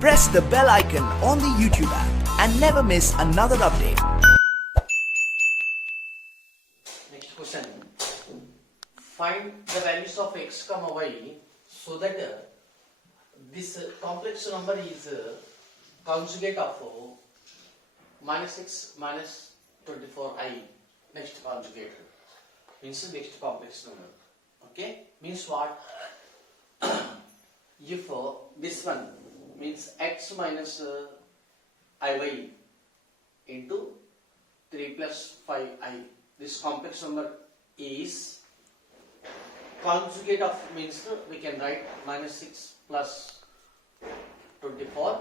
Press the bell icon on the YouTube app and never miss another update. Next question. Find the values of x comma y so that this complex number is conjugate of minus 6 minus 24i. Next conjugate means next complex number. Okay, means what? If this one means x minus iy into 3 plus 5i, this complex number is conjugate of, means we can write minus 6 plus 24i.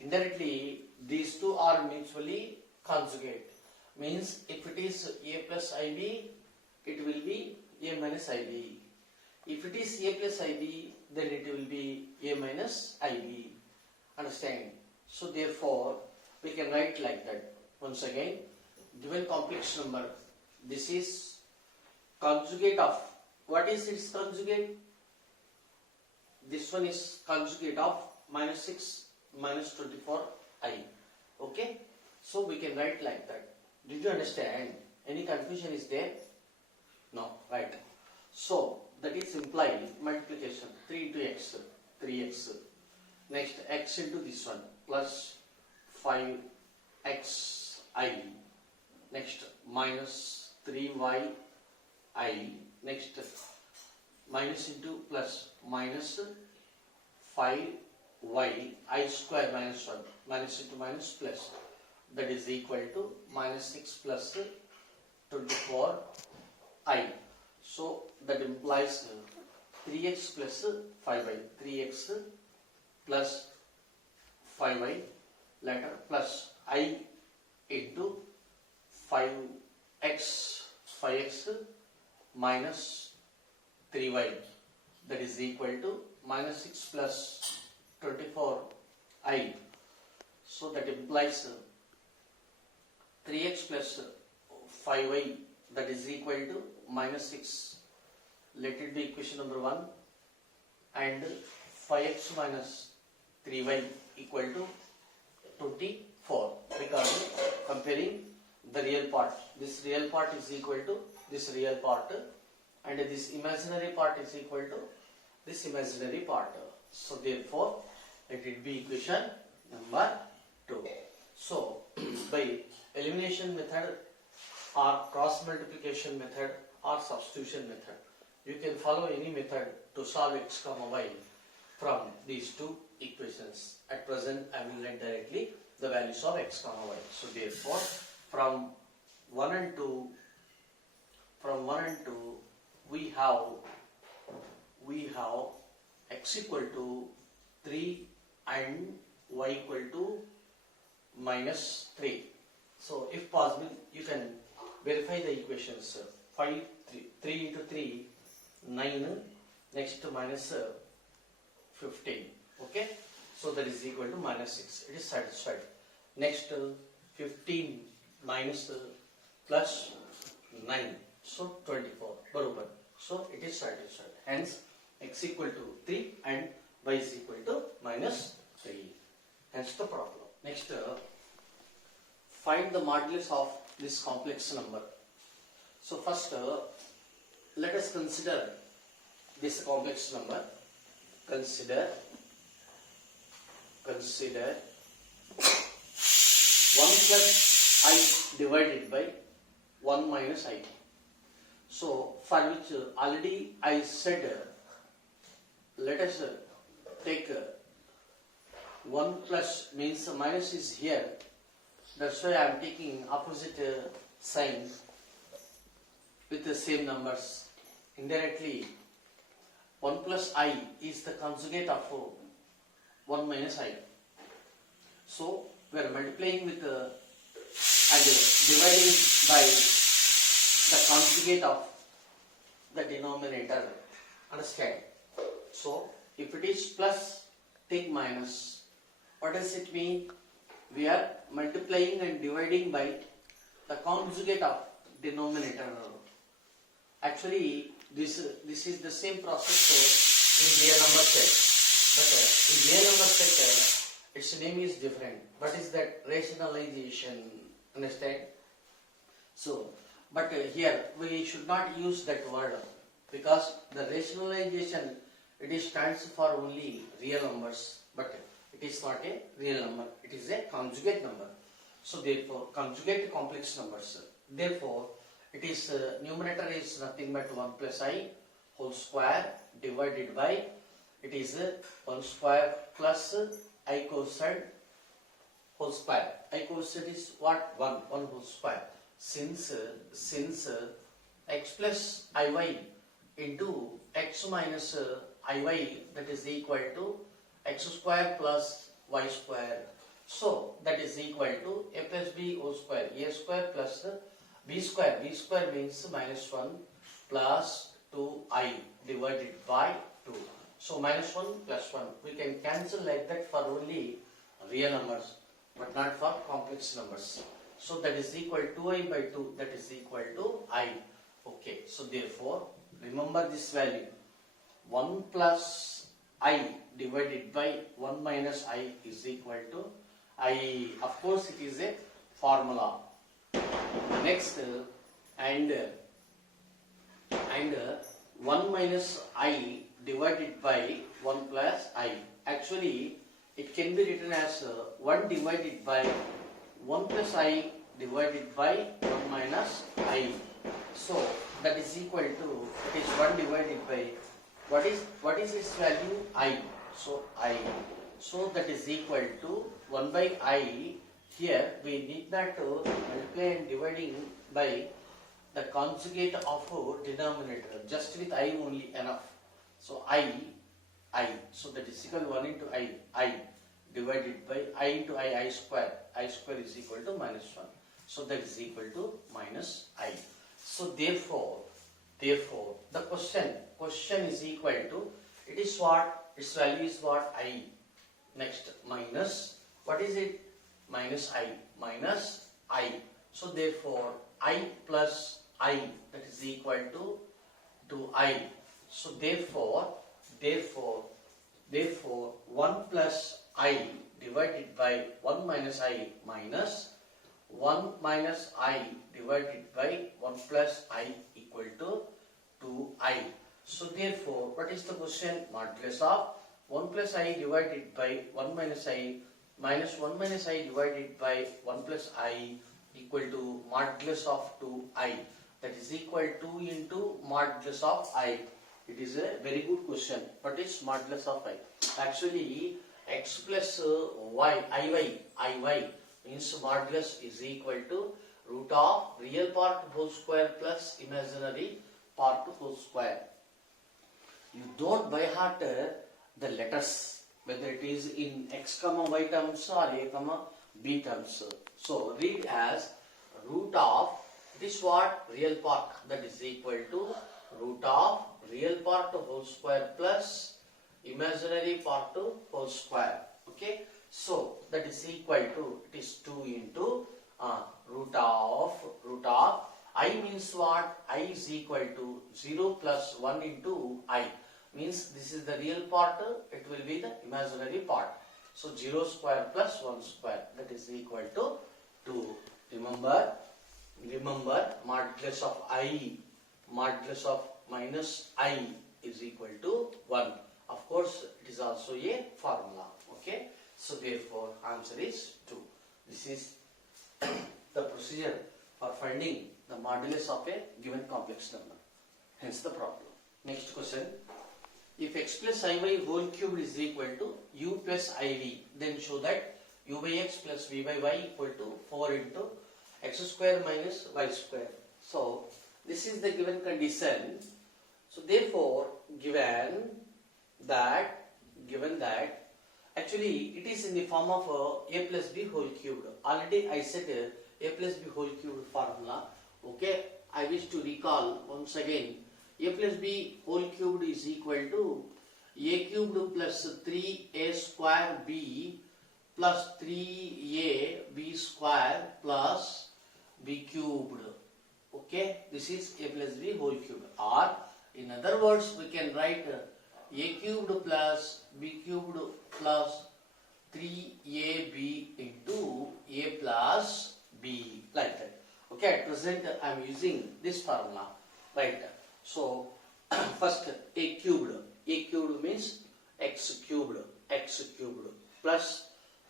Indirectly these two are mutually conjugate, means if it is a plus ib, it will be a minus ib. If it is a plus ib, then it will be a minus ib. Understand? So therefore we can write like that. Once again, given complex number, this is conjugate of, what is its conjugate? This one is conjugate of minus 6 minus 24i. Okay, so we can write like that. Did you understand? Any confusion is there? No, right. So that is implied multiplication 3 into x, 3x. Next x into this one plus 5xi. Next minus 3yi. Next minus into plus minus 5y I square minus 1, minus into minus plus, that is equal to minus 6 plus 24i. So that implies 3x plus 5y, 3x plus 5y later plus I into 5x minus 3y, that is equal to minus 6 plus 24i. So that implies 3x plus 5y, that is equal to minus 6. Let it be equation number 1, and 5x minus 3y equal to 24, because comparing the real part. This real part is equal to this real part, and this imaginary part is equal to this imaginary part. So therefore let it be equation number 2. So by elimination method or cross multiplication method or substitution method, you can follow any method to solve x comma y from these two equations. At present I will write directly the values of x comma y. So therefore from 1 and 2 we have x equal to 3 and y equal to minus 3. So if possible you can verify the equations. 3 into 3, 9, next to minus 15. Okay, so that is equal to minus 6. It is satisfied. Next 15 minus plus 9, so 24. Barabar. So it is satisfied. Hence x equal to 3 and y is equal to minus 3. Hence the problem. Next, find the modulus of this complex number. So first let us consider this complex number. Consider 1 plus I divided by 1 minus I. So for which already I said, let us take 1 plus, means minus is here, that's why I am taking opposite sign with the same numbers. Indirectly 1 plus I is the conjugate of 1 minus I. So we are multiplying with and dividing by the conjugate of the denominator. Understand? So if it is plus, take minus. What does it mean? We are multiplying and dividing by the conjugate of denominator. Actually this is the same process in real number set. But in real number set, its name is different. What is that? Rationalization. Understand? So, but here we should not use that word because the rationalization, it is stands for only real numbers, but it is not a real number. It is a conjugate number. So therefore, conjugate complex numbers. Therefore, it is numerator is nothing but 1 plus I whole square divided by, it is 1 square plus I quotient whole square. I quotient is what? 1 whole square. Since x plus iy into x minus iy, that is equal to x square plus y square. So that is equal to a plus b whole square, a square plus b square. B square means minus 1 plus 2i divided by 2. So minus 1 plus 1. We can cancel like that for only real numbers, but not for complex numbers. So that is equal to 2i by 2, that is equal to I. Okay, so therefore, remember this value. 1 plus I divided by 1 minus I is equal to I. Of course, it is a formula. Next, and 1 minus I divided by 1 plus I. Actually, it can be written as 1 divided by 1 plus I divided by 1 minus I. So that is equal to, it is 1 divided by, what is its value? I. So I. So that is equal to 1 by I. Here we need not to multiply and dividing by the conjugate of denominator. Just with I only enough. So I. So that is equal to 1 into I divided by I into I square. I square is equal to minus 1. So that is equal to minus I. So therefore the question is equal to, it is what? Its value is what? I. Next, minus, what is it? Minus I. So therefore I plus I, that is equal to I. So therefore 1 plus I divided by 1 minus I minus 1 minus I divided by 1 plus I equal to 2I. So therefore, what is the question? Modulus of 1 plus I divided by 1 minus I minus 1 minus I divided by 1 plus I equal to modulus of 2I. That is equal to into modulus of I. It is a very good question. What is modulus of I? Actually, x plus y, iy means modulus is equal to root of real part whole square plus imaginary part whole square. You don't by heart the letters, whether it is in x comma y terms or a comma b terms. So read as root of this what? Real part, that is equal to root of real part whole square plus imaginary part whole square. Okay, so that is equal to, it is 2 into root of I means what? I is equal to 0 plus 1 into I. Means this is the real part, it will be the imaginary part. So 0 square plus 1 square, that is equal to 2. Remember modulus of I, modulus of minus I is equal to 1. Of course, it is also a formula. Okay. So therefore, answer is 2. This is the procedure for finding the modulus of a given complex number. Hence the problem. Next question. If x plus iy whole cubed is equal to u plus iv, then show that u by x plus v by y equal to 4 into x square minus y square. So this is the given condition. So therefore, given that actually it is in the form of a plus b whole cubed. Already I said a plus b whole cubed formula. Okay, I wish to recall once again. A plus b whole cubed is equal to a cubed plus 3a square b plus 3a b square plus b cubed. Okay, this is a plus b whole cubed. Or in other words, we can write a cubed plus b cubed plus 3ab into a plus b, like that. Okay, at present I am using this formula, right? So first a cubed means x cubed plus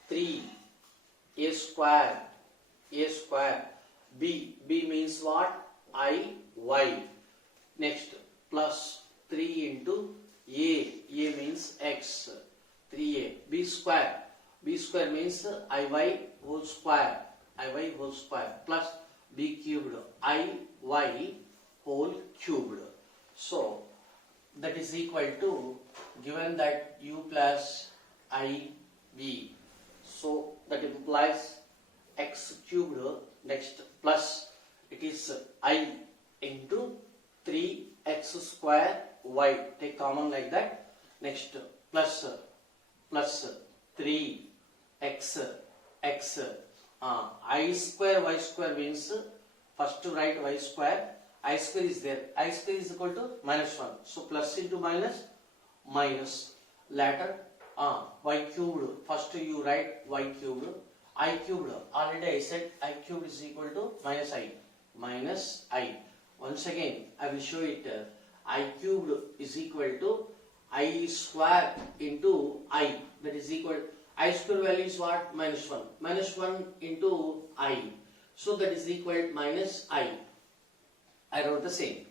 3 a square b means what? I y. Next plus 3 into a means x, 3a. b square means iy whole square plus b cubed iy whole cubed. So that is equal to, given that u plus iv, so that implies x cubed, next plus it is I into 3x square y, take common like that. Next plus 3x I square y square means first to write y square, I square is there, I square is equal to minus 1, so plus into minus later y cubed, first you write y cubed, I cubed, already I said I cubed is equal to minus I. Once again I will show it, I cubed is equal to I square into I, that is equal, I square value is what? Minus 1 into I, so that is equal to minus I wrote the same,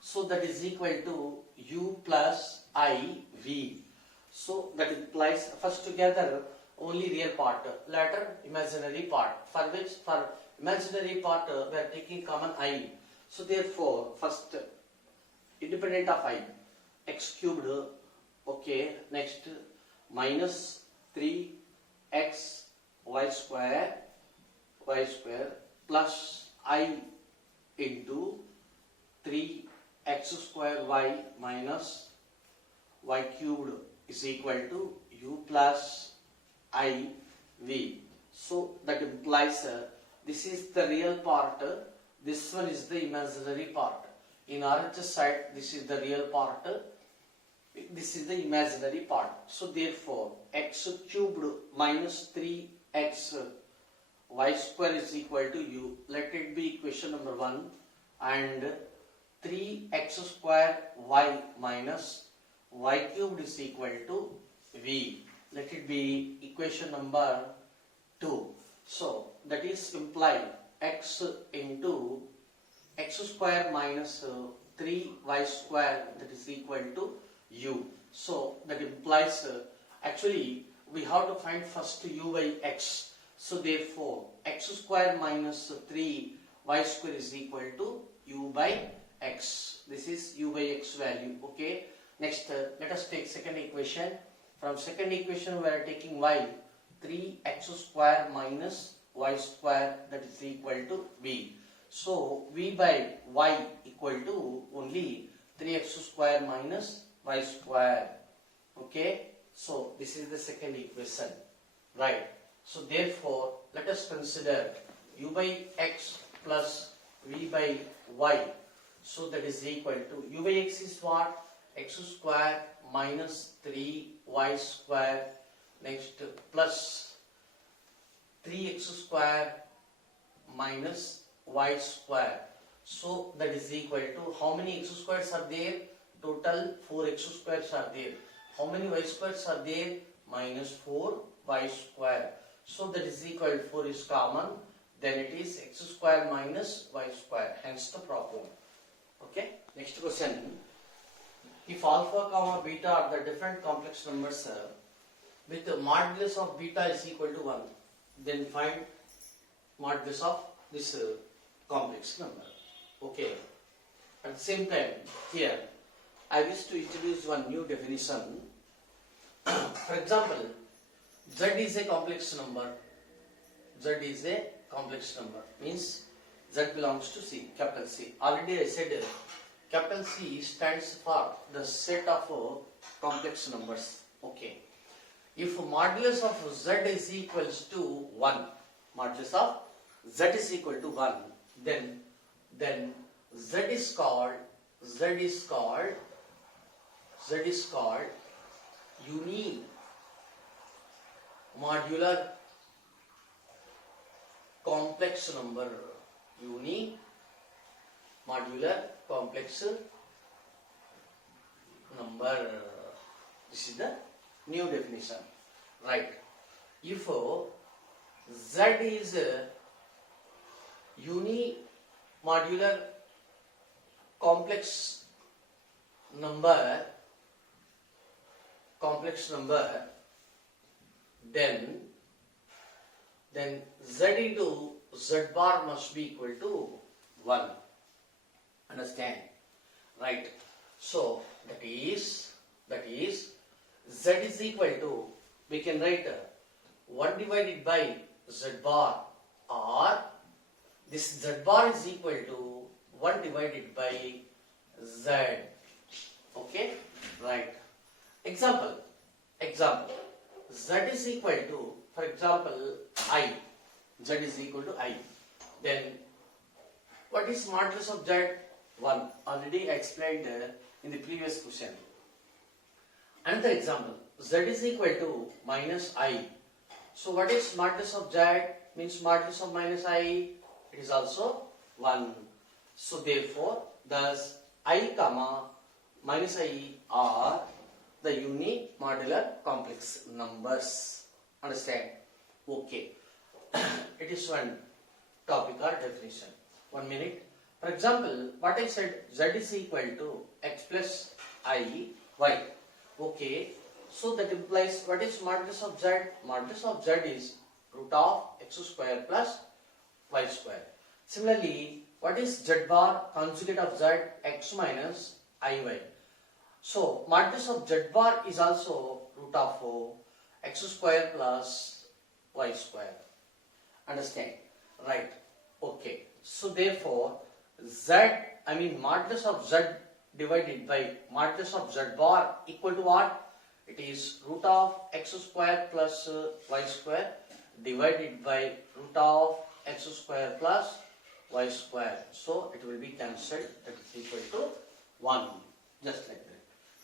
so that is equal to u plus iv. So that implies first together only real part, later imaginary part, for imaginary part we are taking common I. So therefore first independent of I, x cubed, okay, next minus 3x y square plus I into 3x square y minus y cubed is equal to u plus iv. So that implies this is the real part, this one is the imaginary part. In RHS side, this is the real part, this is the imaginary part. So therefore x cubed minus 3x y square is equal to u, let it be equation number 1, and 3x square y minus y cubed is equal to v, let it be equation number 2. So that is imply x into x square minus 3y square, that is equal to u. So that implies actually we have to find first u by x. So therefore x square minus 3y square is equal to u by x. This is u by x value. Okay. Next let us take second equation. From second equation we are taking y, 3x square minus y square, that is equal to v. So v by y equal to only 3x square minus y square. Okay. So this is the second equation, right? So therefore let us consider u by x plus v by y. So that is equal to u by x is what? X square minus 3y square, next plus 3x square minus y square. So that is equal to, how many x squares are there? Total 4x squares are there. How many y squares are there? Minus 4y square. So that is equal to 4 is common, then it is x square minus y square, hence the problem. Okay. Next question. If alpha comma beta are the different complex numbers with the modulus of beta is equal to 1, then find modulus of this complex number. Okay. At the same time, here I wish to introduce one new definition. For example, z is a complex number. Z is a complex number means z belongs to C, capital C. Already I said capital C stands for the set of complex numbers. Okay. If modulus of z is equals to 1, modulus of z is equal to 1, then z is called unimodular complex number. Unimodular complex number. This is the new definition, right? If Z is a unimodular complex number, then Z into Z bar must be equal to 1. Understand? Right. So that is Z is equal to, we can write 1 divided by Z bar, or this Z bar is equal to 1 divided by Z. Okay? Right. Example. Z is equal to, for example, I. Z is equal to I. Then what is modulus of Z? 1. Already explained in the previous question. Another example. Z is equal to minus I. So what is modulus of Z? Means modulus of minus I. It is also 1. So therefore, thus I comma minus I are the unimodular complex numbers. Understand? Okay. It is one topic or definition. 1 minute. For example, what I said, Z is equal to x plus I, y. Okay. So that implies, what is modulus of Z? Modulus of Z is root of x square plus y square. Similarly, what is Z bar? Conjugate of Z, x minus iy. So modulus of Z bar is also root of x square plus y square. Understand? Right. Okay. So therefore, modulus of Z divided by modulus of Z bar equal to what? It is root of x square plus y square divided by root of x square plus y square. So it will be cancelled. That is equal to 1. Just like that.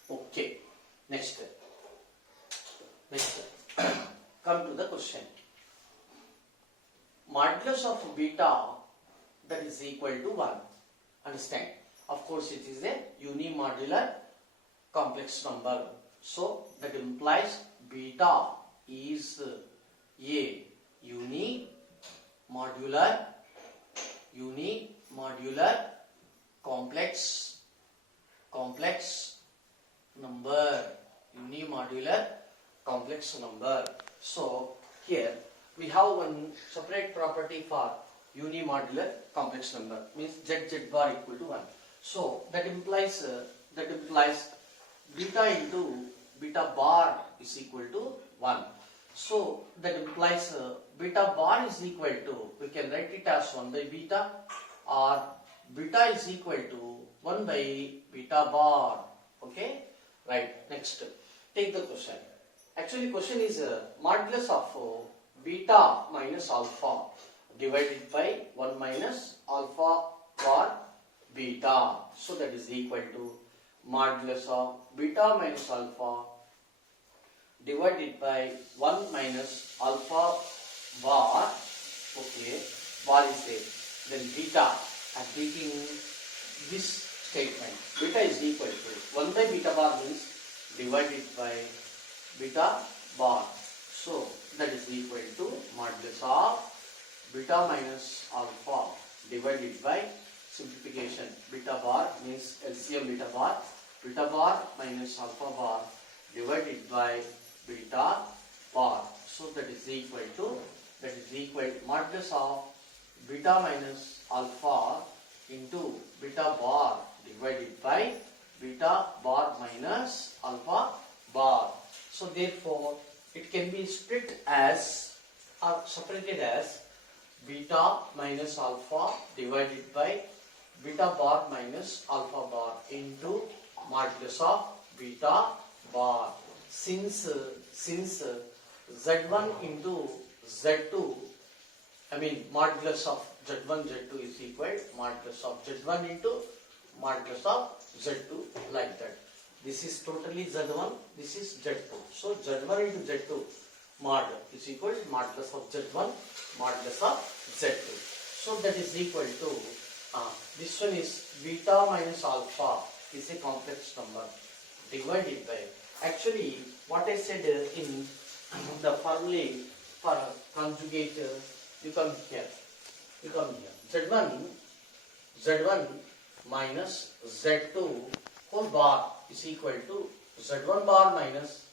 Okay. Next. Come to the question. Modulus of beta, that is equal to 1. Understand? Of course, it is a unimodular complex number. So that implies beta is a unimodular complex number. Unimodular complex number. So here we have one separate property for unimodular complex number, means Z bar equal to 1. So that implies beta into beta bar is equal to 1. So that implies beta bar is equal to, we can write it as 1 by beta, or beta is equal to 1 by beta bar. Okay? Right. Next. Take the question. Actually, question is modulus of beta minus alpha divided by 1 minus alpha bar beta. So that is equal to modulus of beta minus alpha divided by 1 minus alpha bar. Okay, bar is there. Then beta, I am taking this statement. Beta is equal to 1 by beta bar, means divided by beta bar. So that is equal to modulus of beta minus alpha divided by simplification. Beta bar means LCM beta bar minus alpha bar divided by beta bar. So that is equal to modulus of beta minus alpha into beta bar divided by beta bar minus alpha bar. So therefore it can be split as or separated as beta minus alpha divided by beta bar minus alpha bar into modulus of beta bar. Since Z1 into Z2, modulus of Z1 Z2 is equal modulus of Z1 into modulus of Z2, like that. This is totally Z1, this is Z2. So Z1 into Z2 mod is equal to modulus of Z1 modulus of Z2. So that is equal to, this one is beta minus alpha is a complex number divided by, actually what I said in the formulae for conjugate, you come here, Z1 minus Z2 whole bar is equal to Z1 bar minus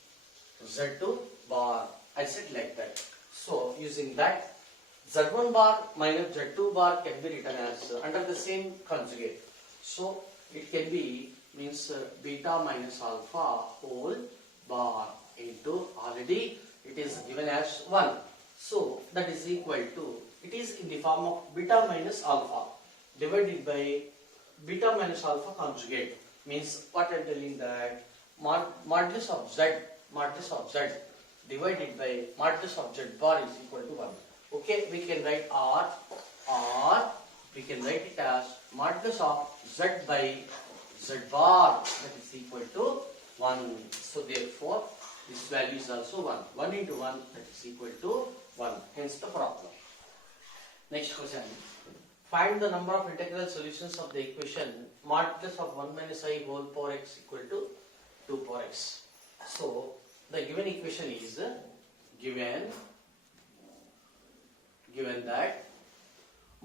Z2 bar. I said like that. So using that, Z1 bar minus Z2 bar can be written as under the same conjugate. So it can be means beta minus alpha whole bar into, already it is given as 1. So that is equal to, it is in the form of beta minus alpha divided by beta minus alpha conjugate. Means what I am telling that modulus of z divided by modulus of z bar is equal to 1. Okay, we can write or we can write it as modulus of z by z bar, that is equal to 1. So therefore this value is also 1. 1 into 1, that is equal to 1. Hence the problem. Next question. Find the number of integral solutions of the equation modulus of 1 minus I whole power x equal to 2 power x. So the given equation is given that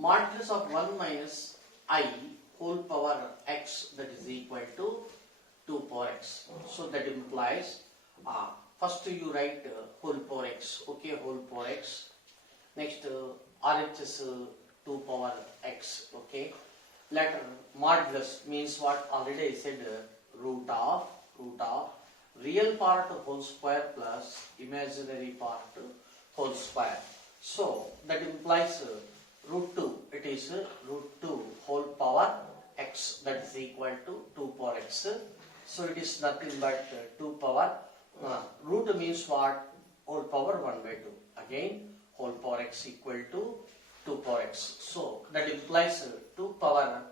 modulus of 1 minus I whole power x, that is equal to 2 power x. So that implies, first you write whole power x, okay, whole power x. Next RHS 2 power x, okay. Later modulus means what already I said, root of real part whole square plus imaginary part whole square. So that implies root 2, it is root 2 whole power x, that is equal to 2 power x. So it is nothing but 2 power, root means what, whole power 1 by 2, again whole power x equal to 2 power x. So that implies 2 power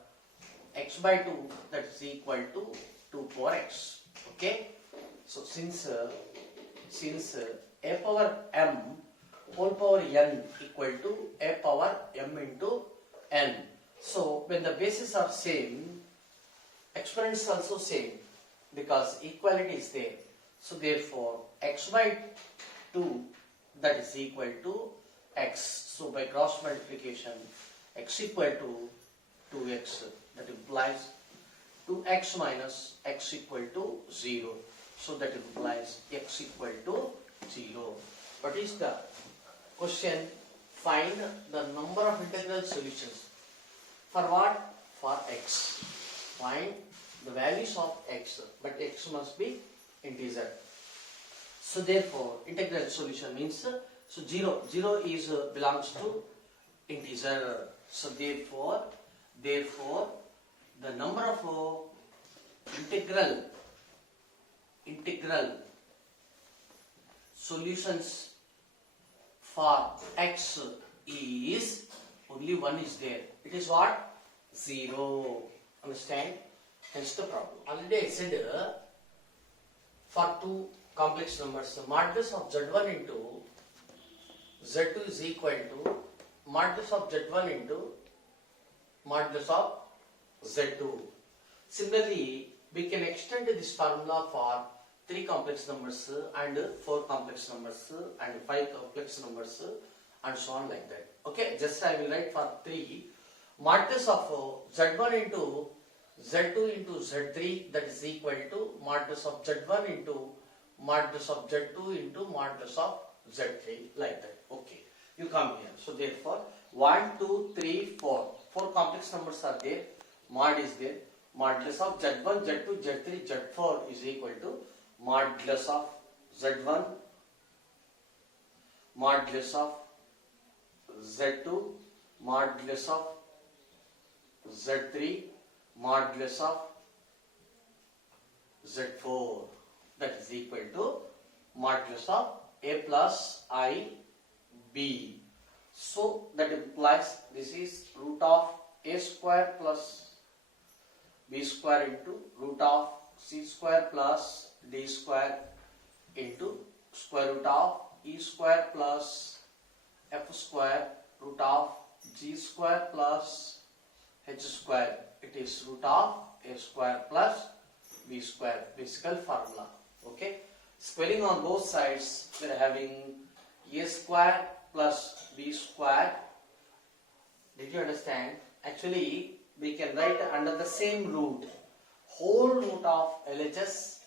x by 2, that is equal to 2 power x. Okay. So since a power m whole power n equal to a power m into n. So when the bases are same, exponents also same because equality is there. So therefore x by 2, that is equal to x. So by cross multiplication, x equal to 2x, that implies 2x minus x equal to 0. So that implies x equal to 0. What is the question? Find the number of integral solutions. For what? For x. Find the values of x, but x must be integer. So therefore integral solution means, so 0 is belongs to integer. So therefore the number of integral solutions for x is only 1 is there. It is what? 0. Understand? Hence the problem. Already I said for two complex numbers, modulus of z1 into z2 is equal to modulus of z1 into modulus of z2. Similarly, we can extend this formula for 3 complex numbers and 4 complex numbers and 5 complex numbers and so on like that. Okay, just I will write for 3. Modulus of z1 into z2 into z3, that is equal to modulus of z1 into modulus of z2 into modulus of z3, like that. Okay, you come here. So therefore 1, 2, 3, 4. 4 complex numbers are there. Mod is there. Modulus of z1, z2, z3, z4 is equal to modulus of z1, modulus of z2, modulus of z3, modulus of z4, that is equal to modulus of a plus I b. So that implies this is root of a square plus b square into root of c square plus d square into square root of e square plus f square root of g square plus h square. It is root of a square plus b square, basic formula. Okay, squaring on both sides, we are having a square plus b square. Did you understand? Actually, we can write under the same root whole root of LHS,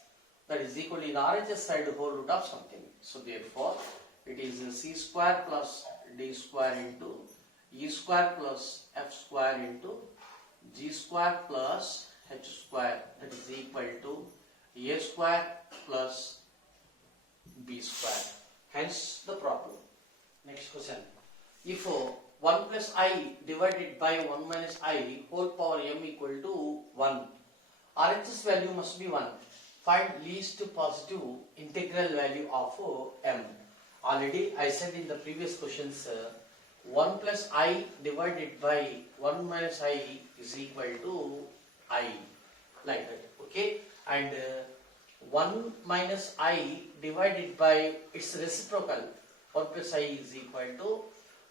that is equal to in RHS side whole root of something. So therefore, it is c square plus d square into e square plus f square into g square plus h square, that is equal to a square plus b square. Hence the problem. Next question. If 1 plus I divided by 1 minus I whole power m equal to 1, RHS value must be 1. Find least positive integral value of m. Already I said in the previous questions, 1 plus I divided by 1 minus I is equal to I, like that. Okay, and 1 minus I divided by its reciprocal, 1 plus I is equal to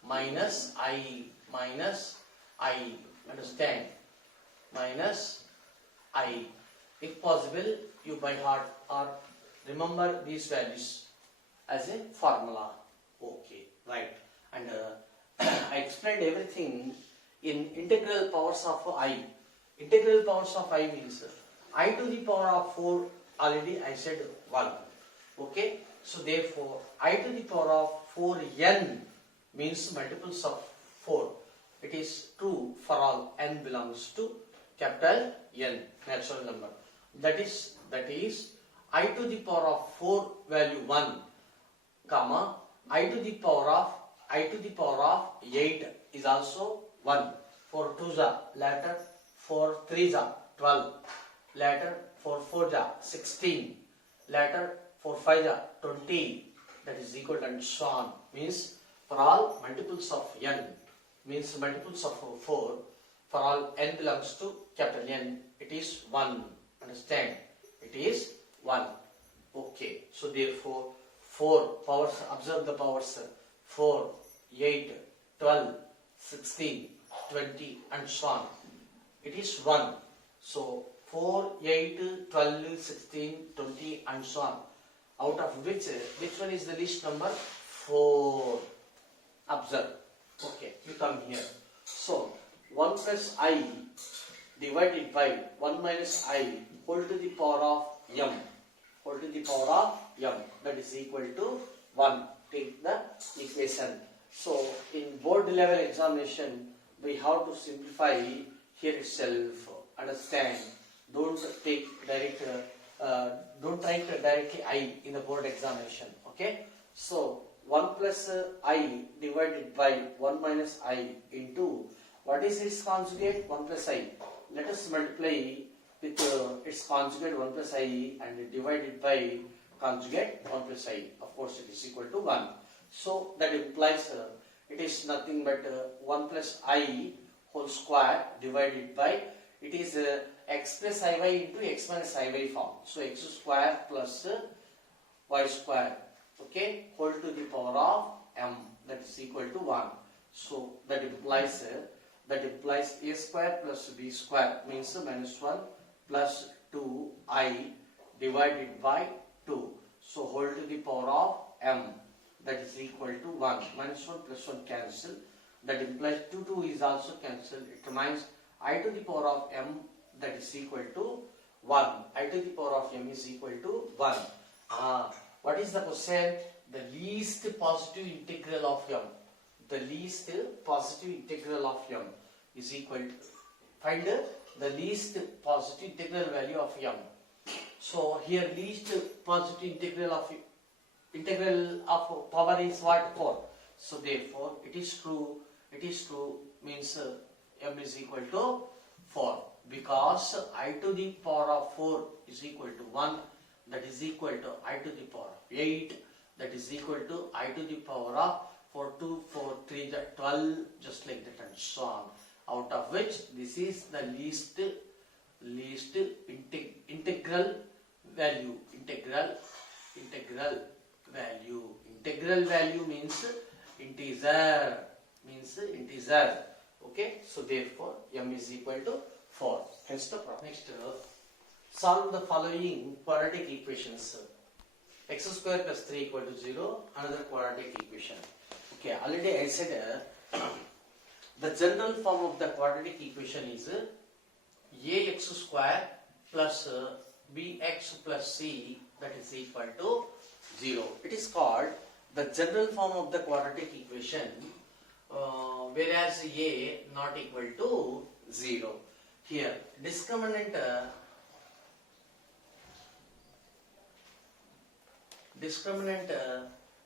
minus I, understand, minus I. If possible, you by heart or remember these values as a formula. Okay, right. And I explained everything in integral powers of I. Integral powers of I means I to the power of 4, already I said 1. Okay, so therefore I to the power of 4n means multiples of 4. It is true for all n belongs to capital N, natural number. That is I to the power of 4 value 1, comma I to the power of 8 is also 1. 4 2s are later, 4 3s are 12, later 4 4s are 16, later 4 5s are 20, that is equal to, and so on. Means for all multiples of n, means multiples of 4, for all n belongs to capital N, it is 1. Understand? It is 1. Okay, so therefore 4 powers, observe the powers, 4, 8, 12, 16, 20 and so on. It is 1. So 4, 8, 12, 16, 20 and so on. Out of which one is the least number? 4. Observe. Okay, you come here. So 1 plus I divided by 1 minus I whole to the power of m, whole to the power of m, that is equal to 1. Take the equation. So in board level examination, we have to simplify here itself. Understand? Don't take direct, don't write directly I in the board examination. Okay? So 1 plus I divided by 1 minus I into, what is its conjugate? 1 plus I. Let us multiply with its conjugate 1 plus I and divide it by conjugate 1 plus I. Of course, it is equal to 1. So that implies it is nothing but 1 plus I whole square divided by, it is x plus iy into x minus iy form. So x square plus y square, okay, whole to the power of m, that is equal to 1. So that implies a square plus b square means minus 1 plus 2i divided by 2. So whole to the power of m, that is equal to 1. Minus 1 plus 1 cancel. That implies 2 is also cancelled. It remains I to the power of m, that is equal to 1. I to the power of m is equal to 1. What is the question? The least positive integral of m. The least positive integral of m is equal to, find the least positive integral value of m. So here least positive integral of power is what? 4. So therefore it is true means m is equal to 4, because I to the power of 4 is equal to 1, that is equal to I to the power of 8, that is equal to I to the power of 4 2 4 3 12, just like that and so on. Out of which this is the least least integral value. Integral value means integer. Okay, so therefore m is equal to 4. Hence the problem. Next, solve the following quadratic equations. X square plus 3 equal to 0. Another quadratic equation. Okay, already I said the general form of the quadratic equation is ax square plus bx plus c, that is equal to 0. It is called the general form of the quadratic equation, whereas a not equal to 0. Here discriminant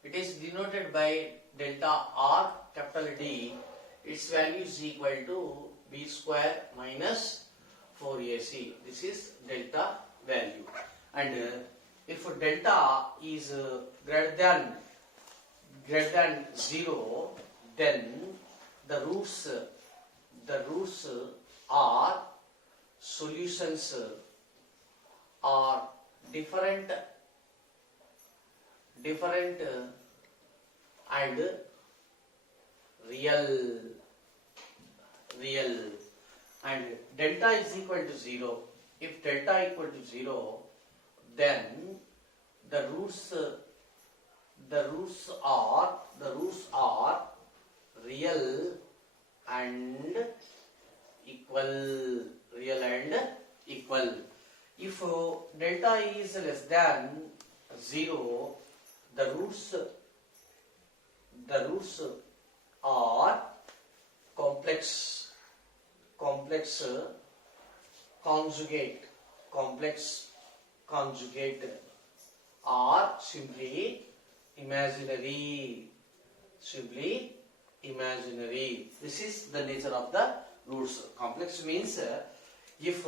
it is denoted by delta r capital D. Its value is equal to b square minus 4ac. This is delta value. And if delta is greater than 0, then the roots are solutions are different and real. And delta is equal to 0. If delta equal to 0, then the roots are real and equal. If delta is less than 0, the roots are complex conjugate or simply imaginary. This is the nature of the roots. Complex means if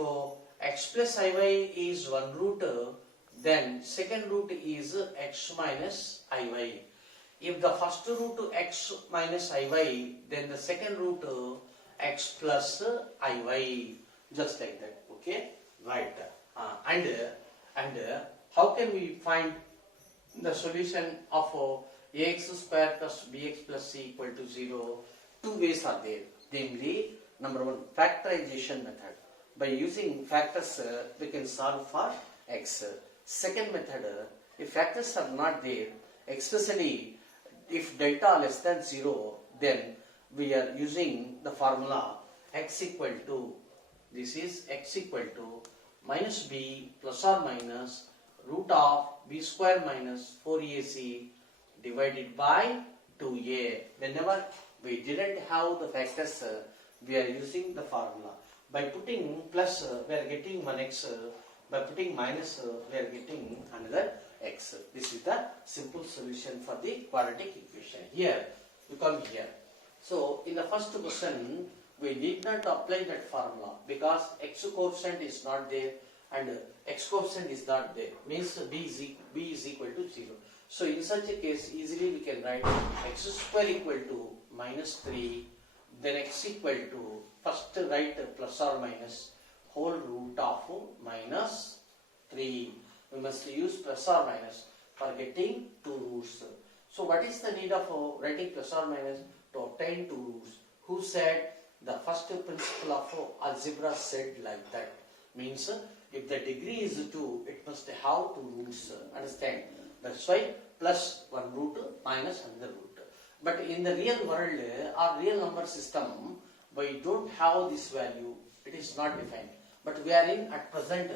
x plus iy is one root, then second root is x minus iy. If the first root x minus iy, then the second root x plus iy, just like that. Okay, right. And how can we find the solution of ax square plus bx plus c equal to 0? Two ways are there. Namely, number one, factorization method. By using factors, we can solve for x. Second method, if factors are not there, especially if delta less than 0, then we are using the formula x equal to, this is x equal to minus b plus or minus root of b square minus 4ac divided by 2a. Whenever we didn't have the factors, we are using the formula. By putting plus, we are getting 1x. By putting minus, we are getting another x. This is the simple solution for the quadratic equation. Here, we come here. So, in the first question, we did not apply that formula because x coefficient is not there and x coefficient is not there. Means b is equal to 0. So, in such a case, easily we can write x square equal to minus 3, then x equal to, first write plus or minus whole root of minus 3. We must use plus or minus for getting two roots. So what is the need of writing plus or minus? To obtain two roots. Who said? The first principle of algebra said like that. Means if the degree is 2, it must have two roots. Understand? That's why plus one root minus another root. But in the real world or real number system, we don't have this value. It is not defined. But we are in at present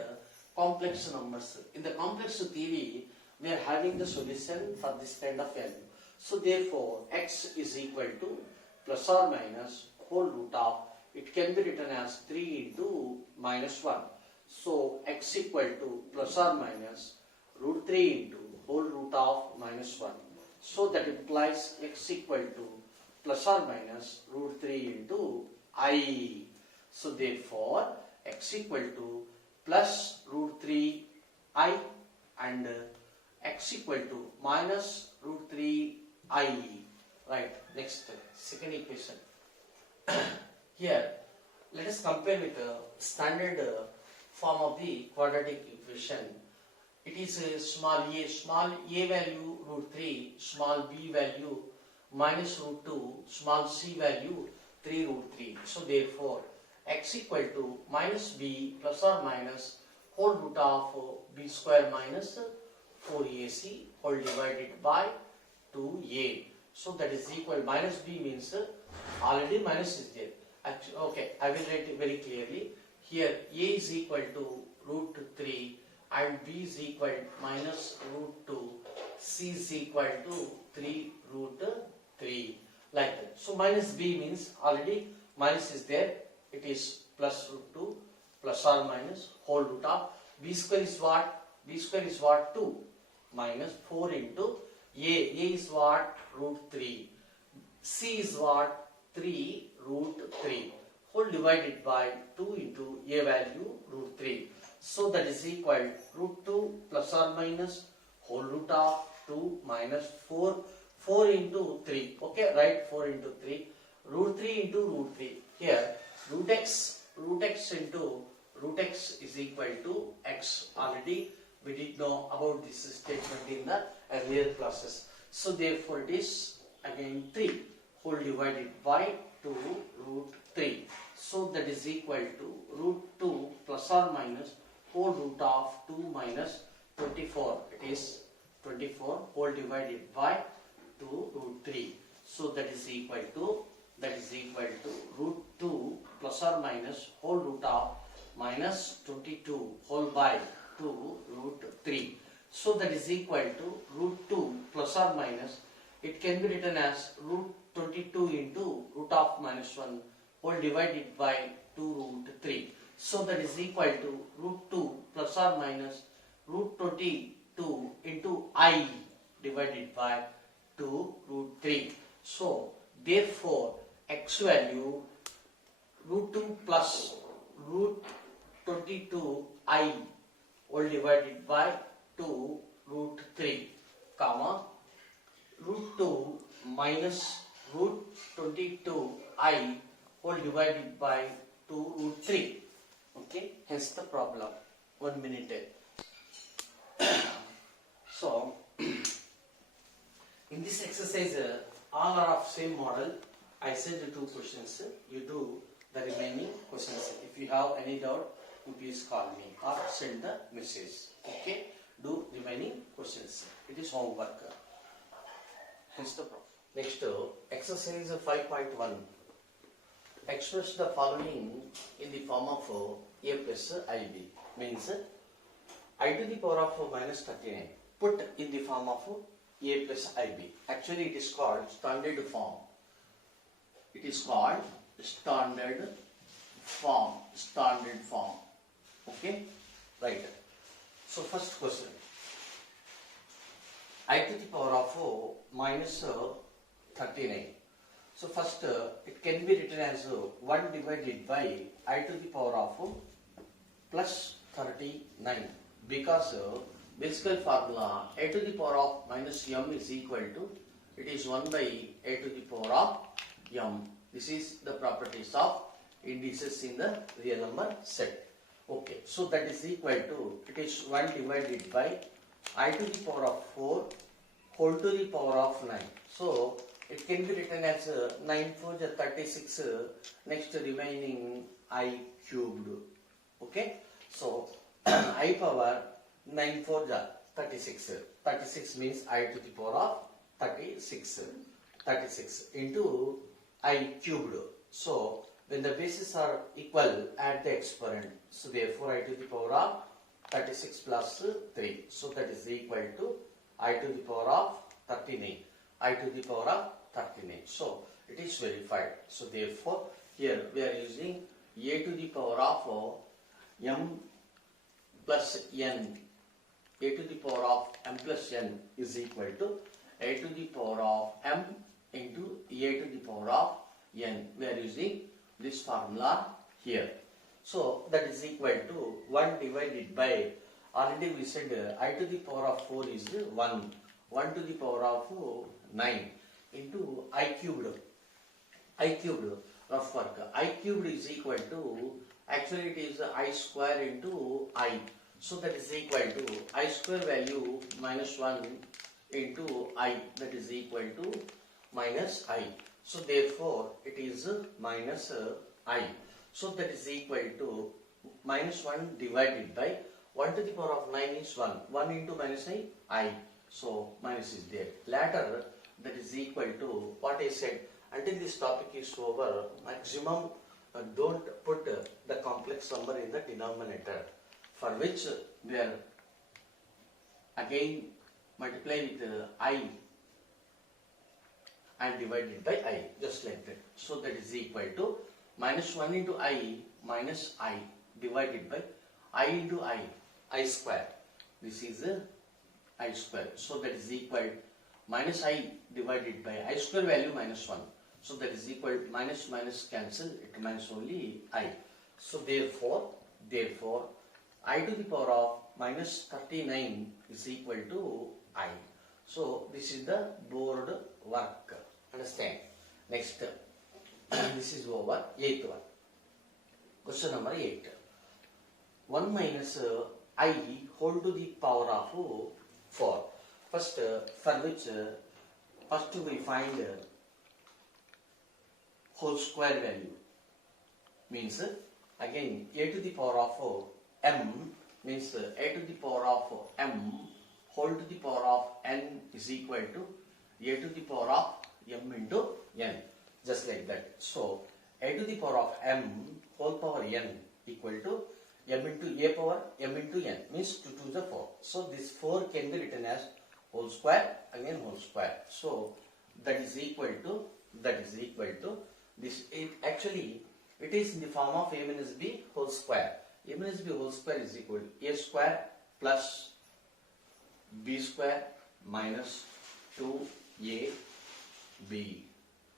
complex numbers. In the complex theory, we are having the solution for this kind of value. So therefore, x is equal to plus or minus whole root of, it can be written as 3 into minus 1. So x equal to plus or minus root 3 into whole root of minus 1. So that implies x equal to plus or minus root 3 into I. So therefore, x equal to plus root 3 I and x equal to minus root 3 I. Right. Next, second equation. Here, let us compare with standard form of the quadratic equation. It is a small a value root 3, small b value minus root 2, small c value 3 root 3. So therefore x equal to minus b plus or minus whole root of b square minus 4ac whole divided by 2a. So that is equal, minus b means already minus is there. Actually, okay, I will write it very clearly. Here a is equal to root 3 and b is equal minus root 2, c is equal to 3 root 3, like that. So minus b means already minus is there, it is plus root 2 plus or minus whole root of b square is what? B square is what? 2 minus 4 into a is what? Root 3, c is what? 3 root 3 whole divided by 2 into a value root 3. So that is equal root 2 plus or minus whole root of 2 minus 4 into 3. Okay, write 4 into 3. Root 3 into root 3. Here root x into root x is equal to x. Already we did know about this statement in the earlier classes. So therefore it is again 3 whole divided by 2 root 3. So that is equal to root 2 plus or minus whole root of 2 minus 24. It is 24 whole divided by 2 root 3. So that is equal to root 2 plus or minus whole root of minus 22 whole by 2 root 3. So that is equal to root 2 plus or minus, it can be written as root 22 into root of minus 1 whole divided by 2 root 3. So that is equal to root 2 plus or minus root 22 into I divided by 2 root 3. So therefore x value root 2 plus root 22 I whole divided by 2 root 3 comma root 2 minus root 22 I whole divided by 2 root 3. Okay, hence the problem. 1 minute. So in this exercise all are of same model. I send the 2 questions, you do the remaining questions. If you have any doubt, you please call me or send the message. Okay, do remaining questions. It is homework. Hence the problem. Next, exercise 5.1. Express the following in the form of a plus ib. Means I to the power of minus 39. Put in the form of a plus ib. Actually, it is called standard form. It is called standard form. Okay, right. So first question. I to the power of minus 39. So first it can be written as 1 divided by I to the power of plus 39, because basic formula a to the power of minus m is equal to, it is 1 by a to the power of m. This is the properties of indices in the real number set. Okay, so that is equal to, it is 1 divided by I to the power of 4 whole to the power of 9. So it can be written as 9 4 is 36, next remaining I cubed. Okay, so I power 9 4 is 36. 36 means I to the power of 36. 36 into I cubed. So when the bases are equal, add the exponent. So therefore I to the power of 36 plus 3. So that is equal to I to the power of 39. I to the power of 39. So it is verified. So therefore here we are using a to the power of m plus n. A to the power of m plus n is equal to a to the power of m into a to the power of n. We are using this formula here. So that is equal to 1 divided by, already we said I to the power of 4 is 1. 1 to the power of 9 into I cubed. I cubed, rough work. I cubed is equal to Actually it is I square into I. So that is equal to I square value minus 1 into I, that is equal to minus I. So therefore it is minus I. So that is equal to minus 1 divided by 1 to the power of 9 is 1. 1 into minus I. So minus is there. Later that is equal to what I said. Until this topic is over, maximum don't put the complex number in the denominator, for which we are again multiply with I and divided by I, just like that. So that is equal to minus 1 into I minus I divided by I into I square. This is I square. So that is equal minus I divided by I square value minus 1. So that is equal to minus cancel, it remains only I. So therefore I to the power of minus 39 is equal to I. So this is the board work. Understand? Next, this is over. 8th one. Question number 8. 1 minus I whole to the power of 4. First, for which first we find whole square value. Means again a to the power of m means a to the power of m whole to the power of n is equal to a to the power of m into n, just like that. So a to the power of m whole power n equal to m into a power m into n, means 2 to the 4. So this 4 can be written as whole square, again whole square. So that is equal to this. It actually it is in the form of a minus b whole square. A minus b whole square is equal to a square plus b square minus 2ab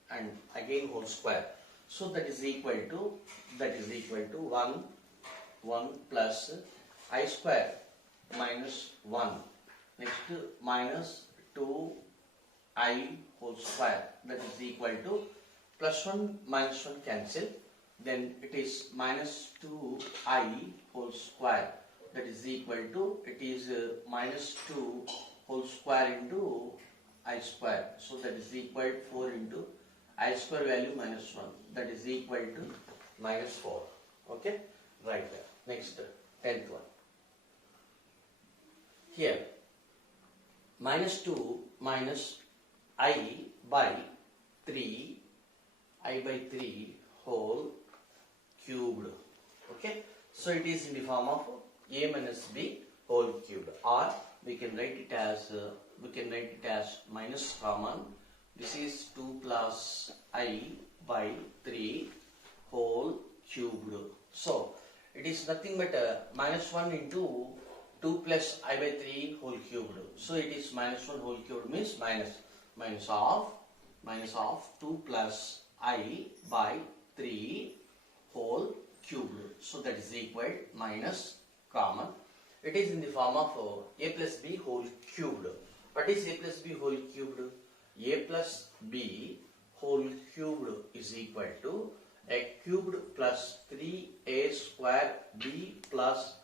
and again whole square. So that is equal to 1 plus I square minus 1. Next minus 2I whole square, that is equal to plus 1 minus 1 cancel. Then it is minus 2I whole square, that is equal to minus 2 whole square into I square. So that is equal to 4 into I square value minus 1, that is equal to minus 4. Okay, right there. Next, 10th one. Here minus 2 minus I by 3 whole cubed. Okay, so it is in the form of a minus b whole cubed, or we can write it as minus common. This is 2 plus I by 3 whole cubed. So it is nothing but minus 1 into 2 plus I by 3 whole cubed. So it is minus 1 whole cubed means minus of 2 plus I by 3 whole cubed. So that is equal minus common. It is in the form of a plus b whole cubed. What is a plus b whole cubed? A plus b whole cubed is equal to a cubed plus 3a square b plus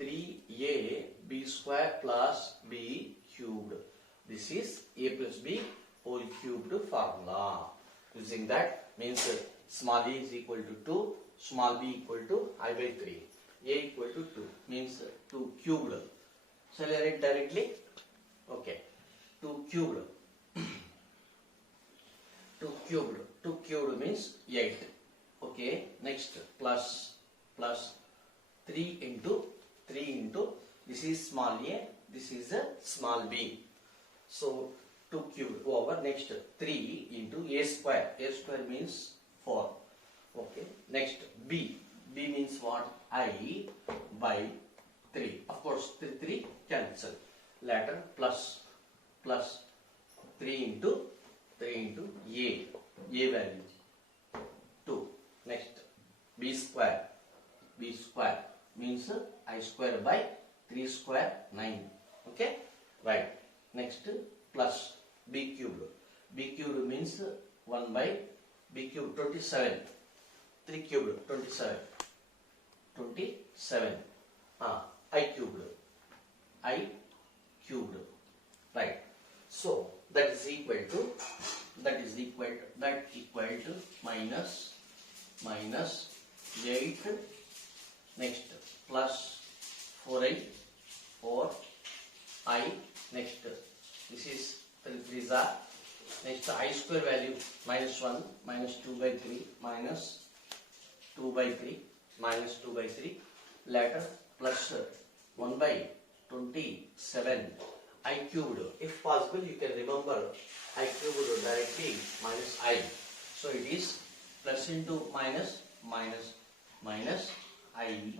3a b square plus b cubed. This is a plus b whole cubed formula. Using that means small a is equal to 2, small b equal to I by 3, a equal to 2 means 2 cubed. Shall I write directly? Okay, 2 cubed. 2 cubed means 8. Okay, next plus 3 into this is small a, this is a small b. So 2 cubed over next 3 into a square. A square means 4. Okay, next b means what? I by 3. Of course 3 cancel. Later plus 3 into a value 2. Next b square means I square by 3 square 9. Okay, right. Next plus b cubed means 1 by b cubed 27. 3 cubed 27. 27. I cubed. I cubed. Right. So that is equal to minus 8, next plus 4i, 4i, next this is 3 are, next I square value minus 1, minus 2 by 3, minus 2 by 3, minus 2 by 3, later plus 1 by 27 I cubed. If possible, you can remember I cubed directly minus I. So it is plus into minus, minus, minus I,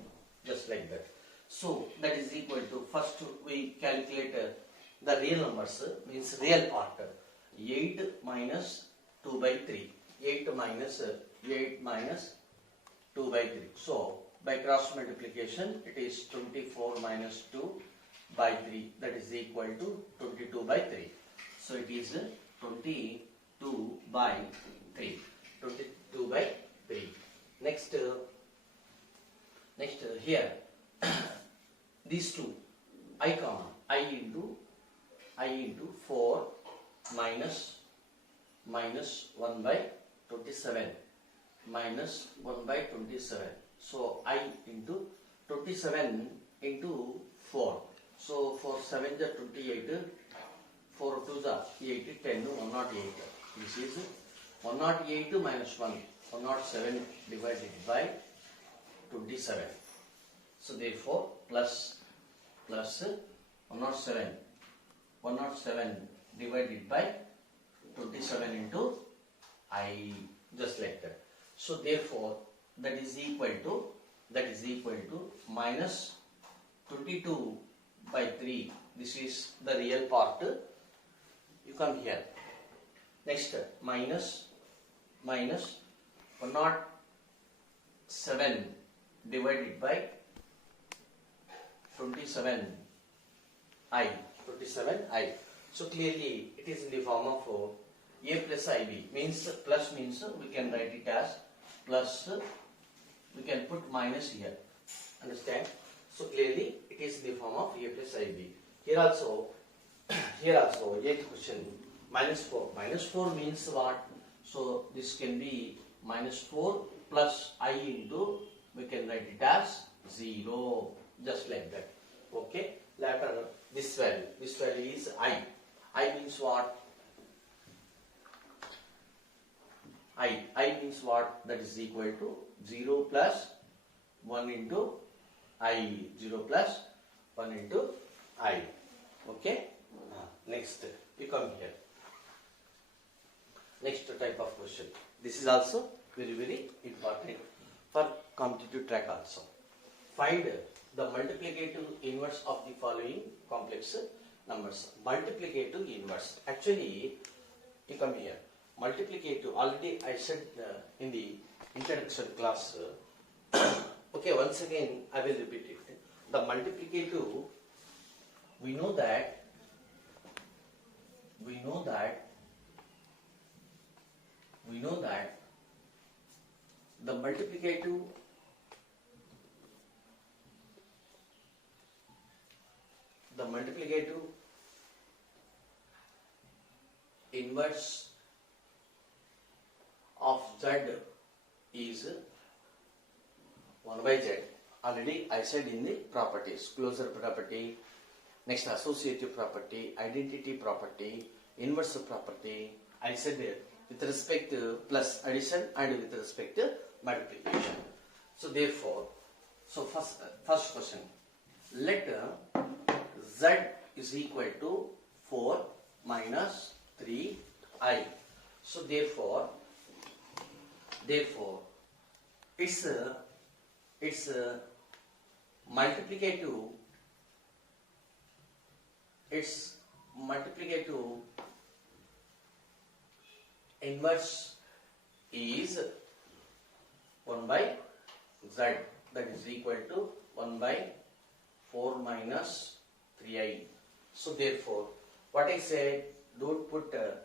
just like that. So that is equal to, first we calculate the real numbers, means real part. 8 minus 2 by 3. 8 minus 2 by 3. So by cross multiplication, it is 24 minus 2 by 3, that is equal to 22 by 3. So it is 22 by 3. 22 by 3. Next here, these two, I common. I into 4 minus 1 by 27. Minus 1 by 27. So I into 27 into 4. So for 7 is 28, 4 2 is 8, 10, 108. This is 108 minus 1, 107 divided by 27. So therefore plus 107 divided by 27 into I, just like that. So therefore that is equal to minus 22 by 3. This is the real part. You come here. Next minus 107 divided by 27 I. So clearly it is in the form of A plus IB. Means plus means we can write it as plus, we can put minus here. Understand? So clearly it is in the form of A plus IB. Here also 8th question, minus 4. Minus 4 means what? So this can be minus 4 plus I into, we can write it as 0, just like that. Okay. Later this value is I. I means what? I means what? That is equal to 0 plus 1 into I. 0 plus 1 into I. Okay. Next, we come here. Next type of question. This is also very, very important for competitive track also. Find the multiplicative inverse of the following complex numbers. Multiplicative inverse. Actually, you come here. Multiplicative, already I said in the introduction class. Okay, once again I will repeat it. The multiplicative, we know that the multiplicative inverse of Z is 1 by Z. Already I said in the properties, closure property, next associative property, identity property, inverse property. I said with respect to plus addition and with respect to multiplication. So therefore, first question, let Z is equal to 4 minus 3i. So therefore it's multiplicative inverse is 1 by Z, that is equal to 1 by 4 minus 3i. So therefore, what I said, don't put the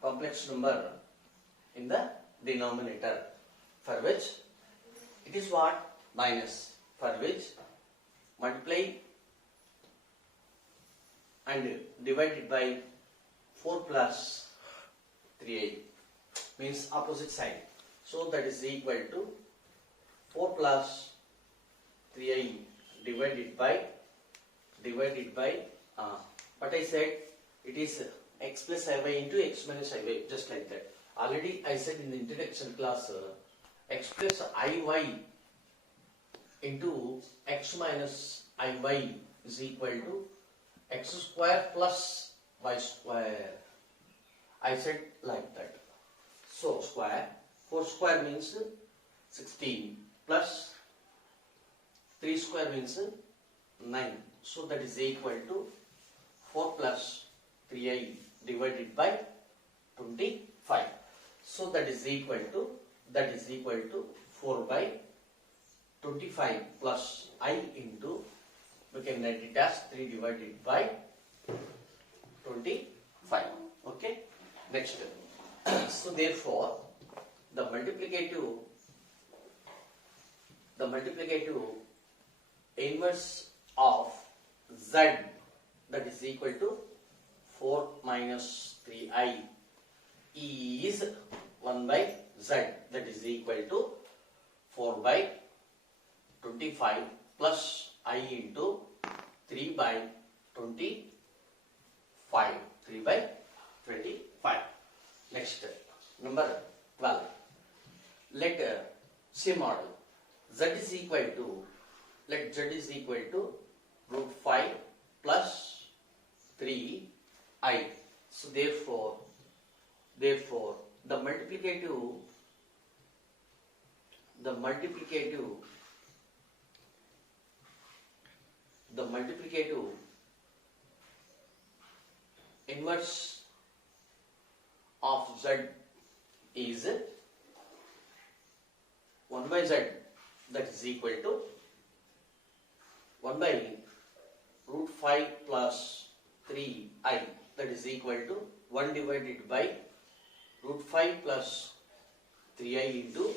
complex number in the denominator, for which it is what? minus, for which multiply and divided by 4 plus 3i means opposite sign. So that is equal to 4 plus 3i divided by what I said, it is x plus iy into x minus iy, just like that. Already I said in the introduction class, x plus iy into x minus iy is equal to x square plus y square. I said like that. So square, 4 square means 16 plus 3 square means 9. So that is equal to 4 plus 3i divided by 25. So that is equal to 4 by 25 plus I into, we can write it as 3 divided by 25. Okay. Next. So therefore the multiplicative inverse of z, that is equal to 4 minus 3i, is 1 by z, that is equal to 4 by 25 plus I into 3 by 25. 3 by 25. Next, number 12. Let same model. Z is equal to, let z is equal to root 5 plus 3i. So therefore the multiplicative inverse of z is 1 by z, that is equal to 1 by root 5 plus 3i, that is equal to 1 divided by root 5 plus 3i into,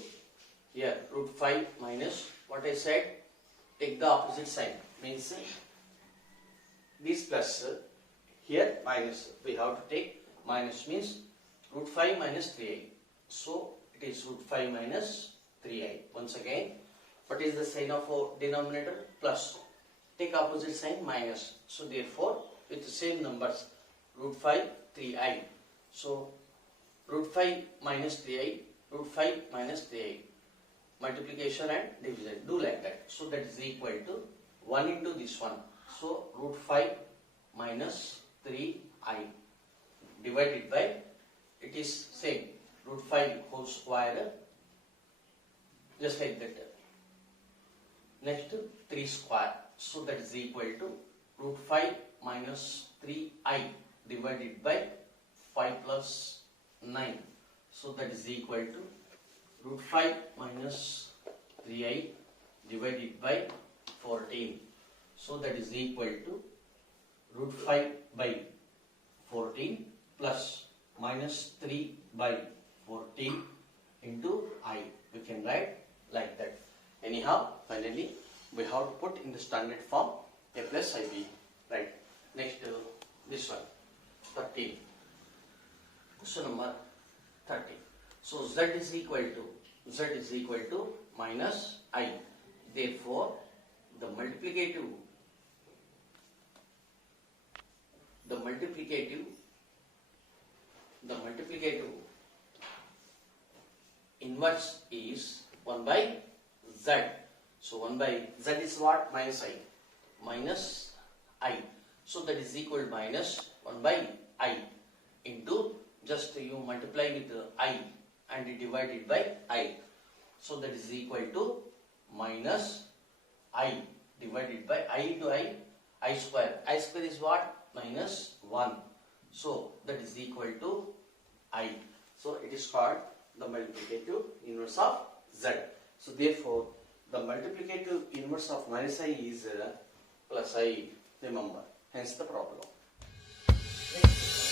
here root 5 minus what I said, take the opposite sign, means this plus, here minus, we have to take minus, means root 5 minus 3i. So it is root 5 minus 3i. Once again, what is the sign of our denominator? Plus. Take opposite sign, minus. So therefore, with the same numbers, root 5, 3i. So root 5 minus 3i, root 5 minus 3i. Multiplication and division. Do like that. So that is equal to 1 into this one. So root 5 minus 3i divided by, it is same, root 5 whole square, just like that. Next, 3 square. So that is equal to root 5 minus 3i divided by 5 plus 9. So that is equal to root 5 minus 3i divided by 14. So that is equal to root 5 by 14 plus minus 3 by 14 into I. We can write like that. Anyhow, finally, we have to put in the standard form a plus ib. Right. Next, this one, 13. Question number 13. So z is equal to minus I. Therefore, the multiplicative inverse is 1 by z. So 1 by z is what? Minus I. Minus I. So that is equal to minus 1 by I into, just you multiply with I and divide it by I. So that is equal to minus I divided by I into I square. I square is what? Minus 1. So that is equal to I. So it is called the multiplicative inverse of z. So therefore, the multiplicative inverse of minus I is plus I, remember. Hence the problem. Next.